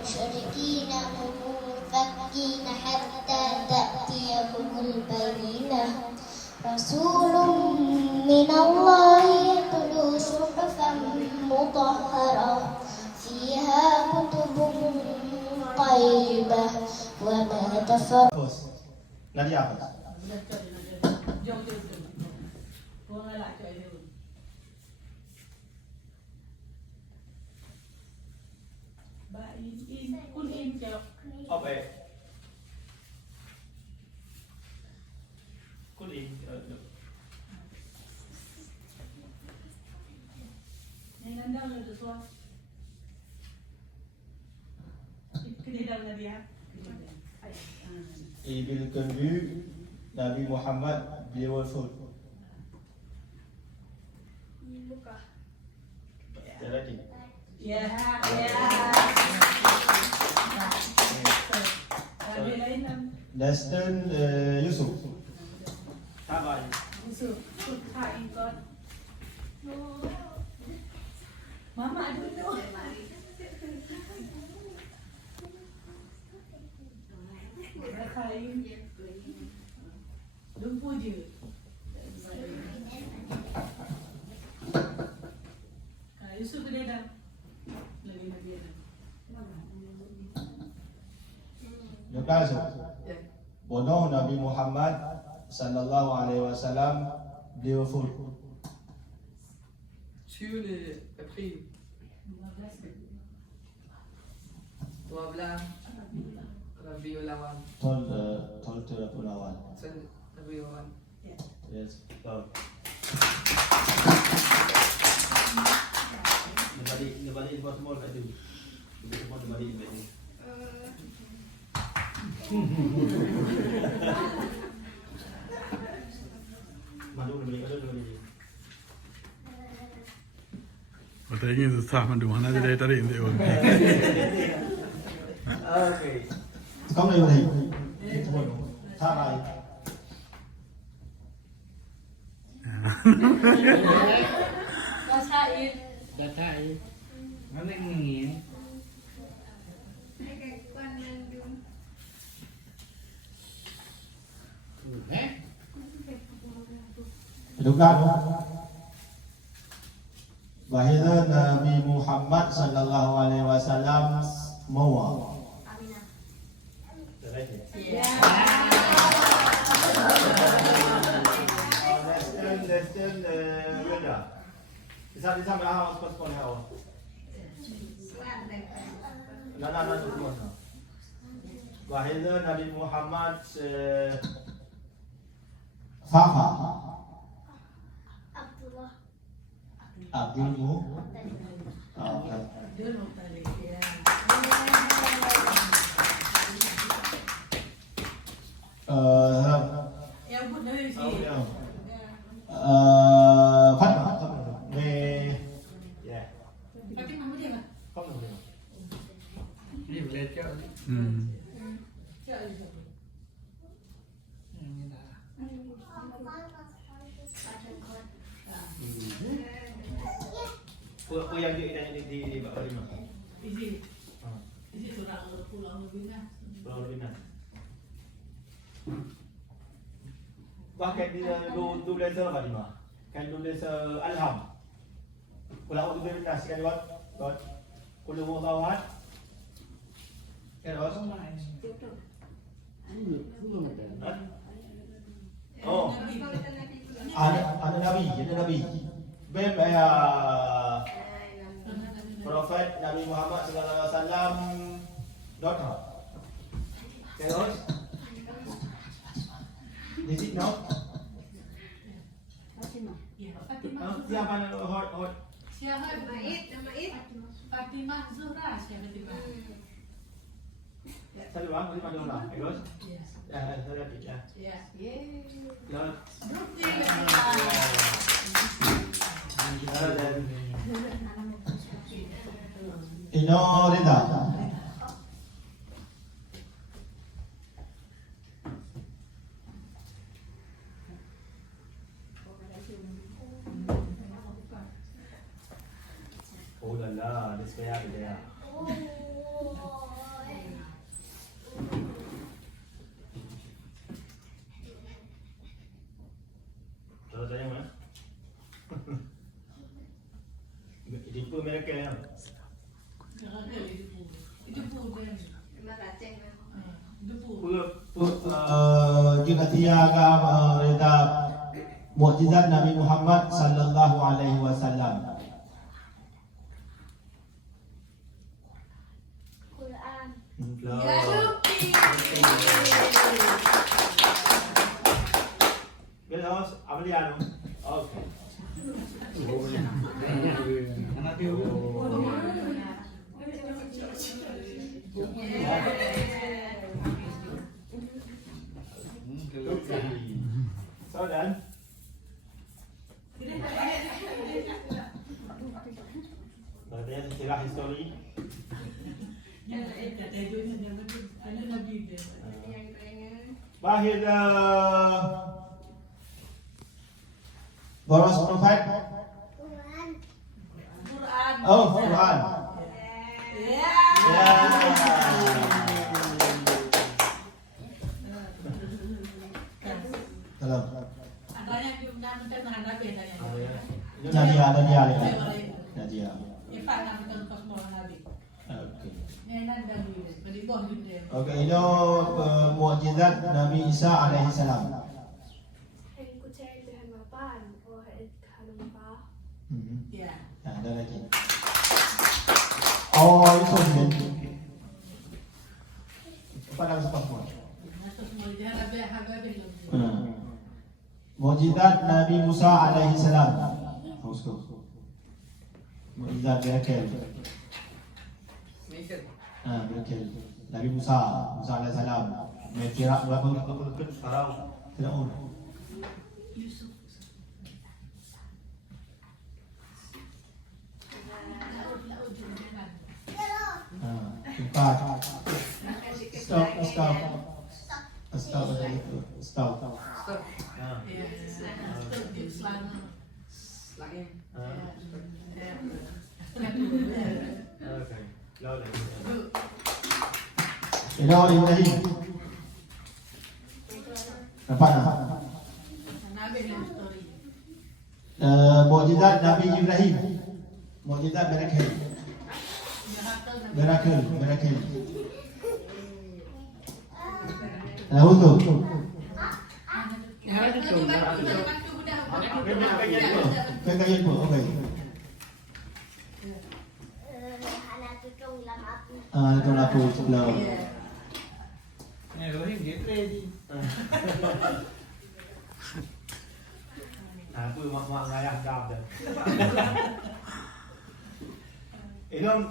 مشركين منفكين حتى تأتيهم البينة رسول من الله يتلو صحفا مطهرة فيها كتب طيبة وما تفرق. Nadia. Apa? Kuning. Yang nandang le tu so. Kedidang Nadia. Ibil Kendu Nabi Muhammad beliau wafat. Buka. Jadi. Ya. Nabi lain nam. Dastan Yusuf. Sabar. Yusuf. Hai God. Mama ada tu. Kain. Lumpur je. Yusuf tu dia dah. Lagi Nabi dah. Lepas bodoh Nabi Muhammad sallallahu alaihi wasallam beliau wafat. 20 april 12 Rabiul Awal. Tol terapulawan. Rabiul Awal. Yes. Tol. Nabalik buat semua kat tu. Semua nabalik kat tu. Malu nabalik. Betul ini susah mandu mana jadi tarik ini orang. Okay. Kau nak yang mana? Sarai. Kasain. Datai. Mana ngin? Dugaan. Bahagia Nabi Muhammad sallallahu alaihi wasallam mawa. Aminah. Lesson Reda. Bisa berapa spot-spot ya awak? Nah, semua. Bahagia Nabi Muhammad Fafa. Abdullah. Abdulmu. Dia nak tarik ya. Yang pun dari sini. Fatma. Yeah. Tapi mama dia mah. Không được. Ni boleh cakap. Cakap je. Ni dah. Apa yang dia di Pak Lima? Isi. Isi surah pulang Medina. Pulau Lima. Bahkan dia dua blazer Pak Lima. Kan dua blazer Alham. Pulau Lima sekali buat. Kulo mo tawad. Kan bos? Oh. Ada Nabi. Bem Prophet Nabi Muhammad sallallahu alaihi wasallam daughter. Terus Is it now? Fatimah. Ya, Fatimah. Siapa nama hot? Siapa? Nama Id. Fatimah Zuhra siapa tiba? Satu bang, Fatimah Zuhra. Terus? Ya. Ya, saya lihat ya. Ya. Ye. Lalu. Ino Rida. Oh là là, dia sekaya ada ya. ya. Itu pun. Juga tiaga reda mukjizat Nabi Muhammad sallallahu alaihi wasallam. Quran. Ya Syuki. Bila Amaliano. Okey. Anak dia. So dan Berarti sejarah histori. Bahir Boros Prophet. Quran. Quran. Oh, Quran. Ya. Ya. Salam. Adanya di undang menteri terhadap bedanya. Ada dia ya. Nadia. Ifa nak menteri kosmos nabi. Okey. Nenan dan dia. Beri bom di dia. Okey, ini mukjizat Nabi Isa alaihi salam. Hari kucing Tuhan Bapak. Oh, hari Tuhan Bapak. Ya. Ada lagi. Oh, itu dia. Apa nama semua? Atau semua dia ada harga belum. Mukjizat Nabi Musa alaihi salam. Hausko. Mukjizat Miracle. Mikir. Miracle. Nabi Musa alaihi salam. Mereka berapa Farao Firaun. Yusuf. Cepat. Stop. Stop. Ya. Itu di selama. Lagi. Okay. Lalu. Bu. Ibrahim. Nampak tak? Nabi yang story. Mukjizat Nabi Ibrahim. Mukjizat miracle. Lalu tu. Pengajian pun, okey. Anak tutung dalam api. Itu laku sebelah. Ni Rohim dia ready. Apa mak ngayah dah. Ini